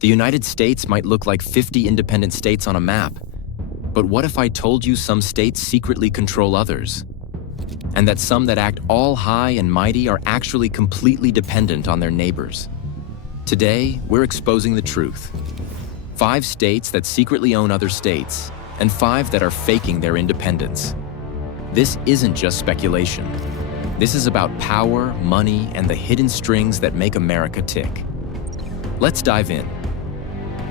The United States might look like 50 independent states on a map, but what if I told you some states secretly control others? And that some that act all high and mighty are actually completely dependent on their neighbors. Today, we're exposing the truth. 5 states that secretly own other states, and 5 that are faking their independence. This isn't just speculation. This is about power, money, and the hidden strings that make America tick. Let's dive in.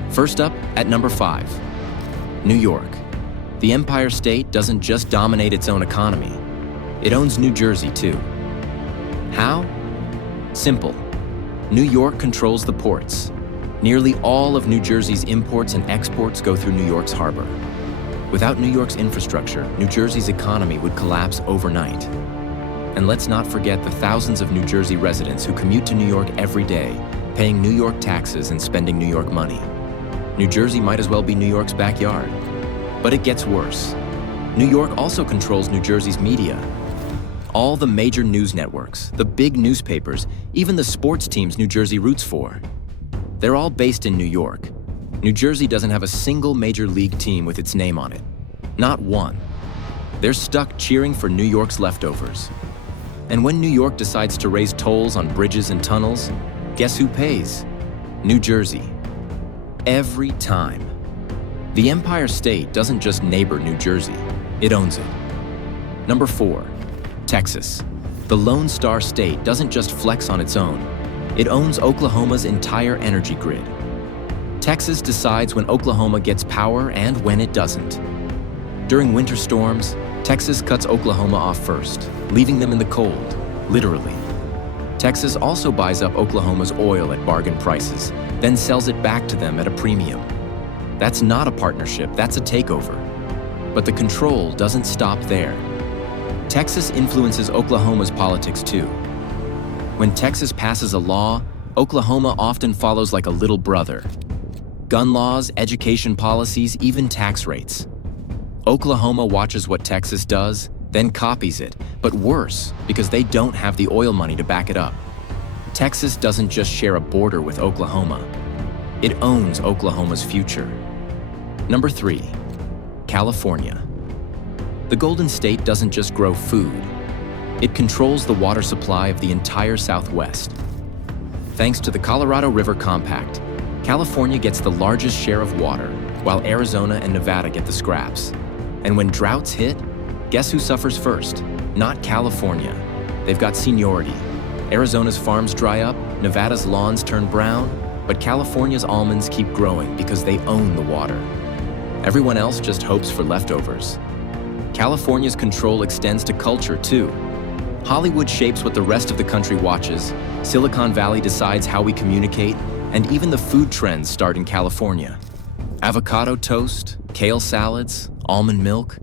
First up, at number 5, New York. The Empire State doesn't just dominate its own economy. It owns New Jersey, too. How? Simple. New York controls the ports. Nearly all of New Jersey's imports and exports go through New York's harbor. Without New York's infrastructure, New Jersey's economy would collapse overnight. And let's not forget the thousands of New Jersey residents who commute to New York every day, paying New York taxes and spending New York money. New Jersey might as well be New York's backyard. But it gets worse. New York also controls New Jersey's media. All the major news networks, the big newspapers, even the sports teams New Jersey roots for. They're all based in New York. New Jersey doesn't have a single major league team with its name on it. Not one. They're stuck cheering for New York's leftovers. And when New York decides to raise tolls on bridges and tunnels, guess who pays? New Jersey. Every time. The Empire State doesn't just neighbor New Jersey, it owns it. Number 4, Texas. The Lone Star State doesn't just flex on its own, it owns Oklahoma's entire energy grid. Texas decides when Oklahoma gets power and when it doesn't. During winter storms, Texas cuts Oklahoma off first, leaving them in the cold, literally. Texas also buys up Oklahoma's oil at bargain prices, then sells it back to them at a premium. That's not a partnership, that's a takeover. But the control doesn't stop there. Texas influences Oklahoma's politics too. When Texas passes a law, Oklahoma often follows like a little brother. Gun laws, education policies, even tax rates. Oklahoma watches what Texas does, then copies it, but worse, because they don't have the oil money to back it up. Texas doesn't just share a border with Oklahoma. It owns Oklahoma's future. Number 3, California. The Golden State doesn't just grow food. It controls the water supply of the entire Southwest. Thanks to the Colorado River Compact, California gets the largest share of water, while Arizona and Nevada get the scraps. And when droughts hit, guess who suffers first? Not California. They've got seniority. Arizona's farms dry up, Nevada's lawns turn brown, but California's almonds keep growing because they own the water. Everyone else just hopes for leftovers. California's control extends to culture too. Hollywood shapes what the rest of the country watches, Silicon Valley decides how we communicate, and even the food trends start in California. Avocado toast, kale salads, almond milk.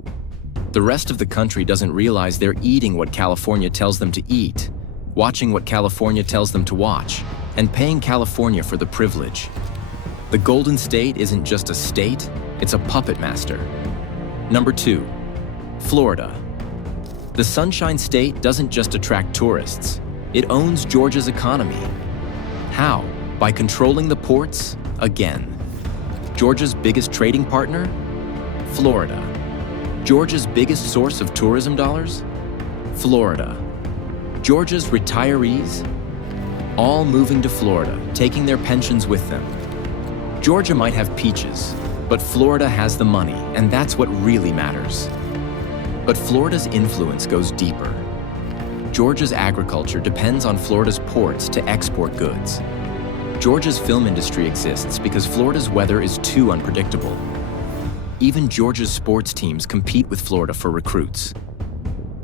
The rest of the country doesn't realize they're eating what California tells them to eat, watching what California tells them to watch, and paying California for the privilege. The Golden State isn't just a state, it's a puppet master. Number 2, Florida. The Sunshine State doesn't just attract tourists, it owns Georgia's economy. How? By controlling the ports again. Georgia's biggest trading partner? Florida. Georgia's biggest source of tourism dollars? Florida. Georgia's retirees? All moving to Florida, taking their pensions with them. Georgia might have peaches, but Florida has the money, and that's what really matters. But Florida's influence goes deeper. Georgia's agriculture depends on Florida's ports to export goods. Georgia's film industry exists because Florida's weather is too unpredictable. Even Georgia's sports teams compete with Florida for recruits.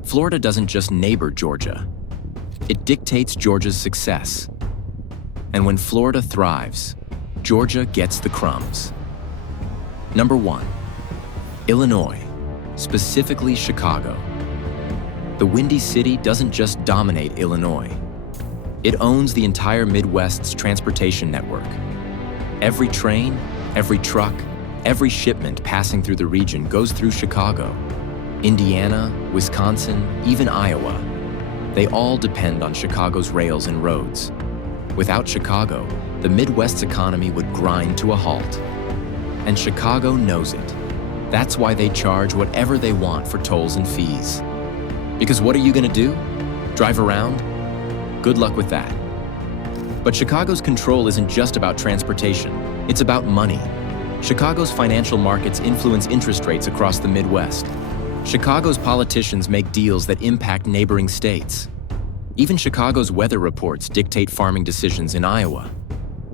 Florida doesn't just neighbor Georgia. It dictates Georgia's success. And when Florida thrives, Georgia gets the crumbs. Number 1, Illinois, specifically Chicago. The Windy City doesn't just dominate Illinois. It owns the entire Midwest's transportation network. Every train, every truck, every shipment passing through the region goes through Chicago. Indiana, Wisconsin, even Iowa. They all depend on Chicago's rails and roads. Without Chicago, the Midwest's economy would grind to a halt. And Chicago knows it. That's why they charge whatever they want for tolls and fees. Because what are you gonna do? Drive around? Good luck with that. But Chicago's control isn't just about transportation, it's about money. Chicago's financial markets influence interest rates across the Midwest. Chicago's politicians make deals that impact neighboring states. Even Chicago's weather reports dictate farming decisions in Iowa.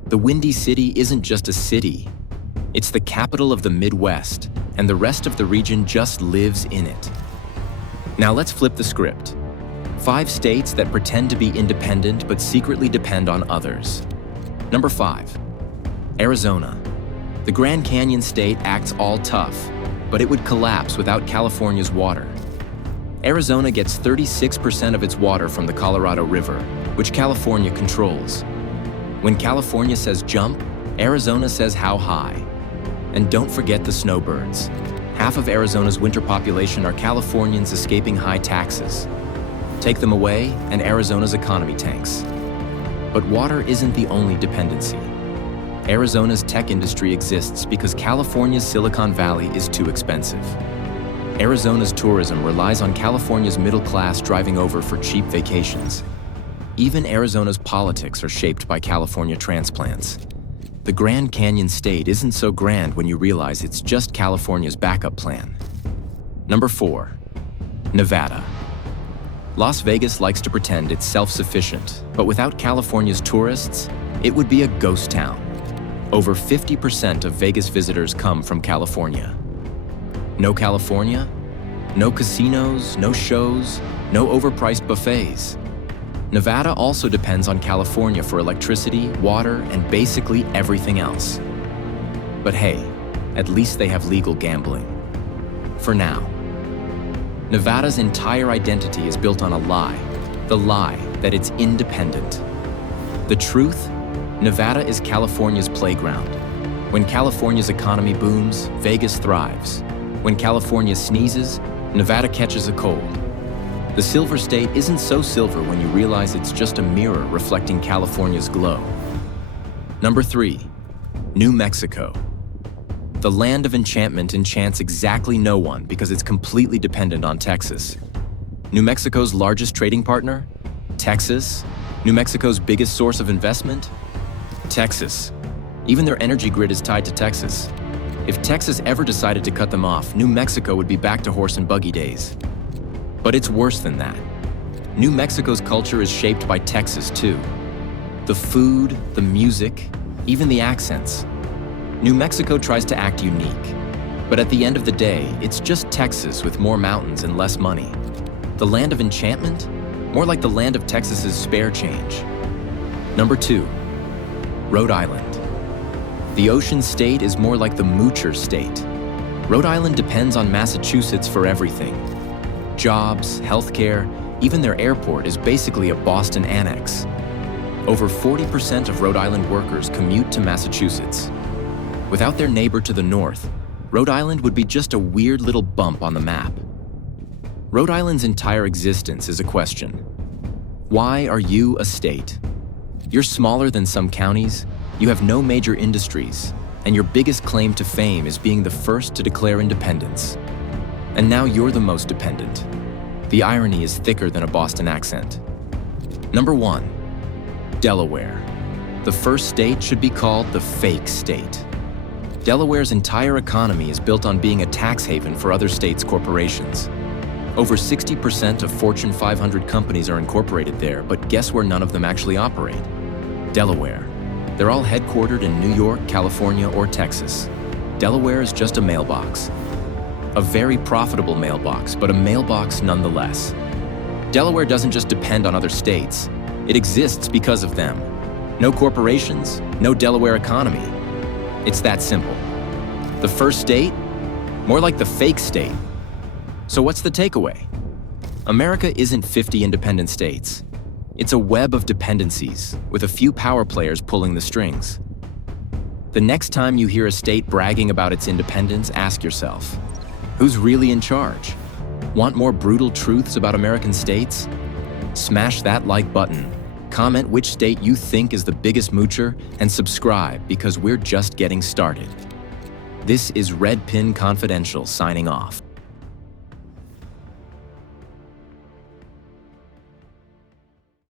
The Windy City isn't just a city. It's the capital of the Midwest, and the rest of the region just lives in it. Now let's flip the script. 5 states that pretend to be independent but secretly depend on others. Number 5, Arizona. The Grand Canyon state acts all tough, but it would collapse without California's water. Arizona gets 36% of its water from the Colorado River, which California controls. When California says jump, Arizona says how high. And don't forget the snowbirds. Half of Arizona's winter population are Californians escaping high taxes. Take them away, and Arizona's economy tanks. But water isn't the only dependency. Arizona's tech industry exists because California's Silicon Valley is too expensive. Arizona's tourism relies on California's middle class driving over for cheap vacations. Even Arizona's politics are shaped by California transplants. The Grand Canyon state isn't so grand when you realize it's just California's backup plan. Number 4, Nevada. Las Vegas likes to pretend it's self-sufficient, but without California's tourists, it would be a ghost town. Over 50% of Vegas visitors come from California. No California? No casinos, no shows, no overpriced buffets. Nevada also depends on California for electricity, water, and basically everything else. But hey, at least they have legal gambling. For now. Nevada's entire identity is built on a lie, the lie that it's independent. The truth? Nevada is California's playground. When California's economy booms, Vegas thrives. When California sneezes, Nevada catches a cold. The Silver State isn't so silver when you realize it's just a mirror reflecting California's glow. Number 3, New Mexico. The land of enchantment enchants exactly no one because it's completely dependent on Texas. New Mexico's largest trading partner? Texas. New Mexico's biggest source of investment? Texas. Even their energy grid is tied to Texas. If Texas ever decided to cut them off, New Mexico would be back to horse and buggy days. But it's worse than that. New Mexico's culture is shaped by Texas too. The food, the music, even the accents. New Mexico tries to act unique, but at the end of the day, it's just Texas with more mountains and less money. The land of enchantment? More like the land of Texas's spare change. Number 2, Rhode Island. The ocean state is more like the moocher state. Rhode Island depends on Massachusetts for everything. Jobs, healthcare, even their airport is basically a Boston annex. Over 40% of Rhode Island workers commute to Massachusetts. Without their neighbor to the north, Rhode Island would be just a weird little bump on the map. Rhode Island's entire existence is a question. Why are you a state? You're smaller than some counties, you have no major industries, and your biggest claim to fame is being the first to declare independence. And now you're the most dependent. The irony is thicker than a Boston accent. Number 1, Delaware. The first state should be called the fake state. Delaware's entire economy is built on being a tax haven for other states' corporations. Over 60% of Fortune 500 companies are incorporated there, but guess where none of them actually operate? Delaware. They're all headquartered in New York, California, or Texas. Delaware is just a mailbox. A very profitable mailbox, but a mailbox nonetheless. Delaware doesn't just depend on other states. It exists because of them. No corporations, no Delaware economy. It's that simple. The first state? More like the fake state. So what's the takeaway? America isn't 50 independent states. It's a web of dependencies, with a few power players pulling the strings. The next time you hear a state bragging about its independence, ask yourself, who's really in charge? Want more brutal truths about American states? Smash that like button, comment which state you think is the biggest moocher, and subscribe because we're just getting started. This is Red Pin Confidential signing off.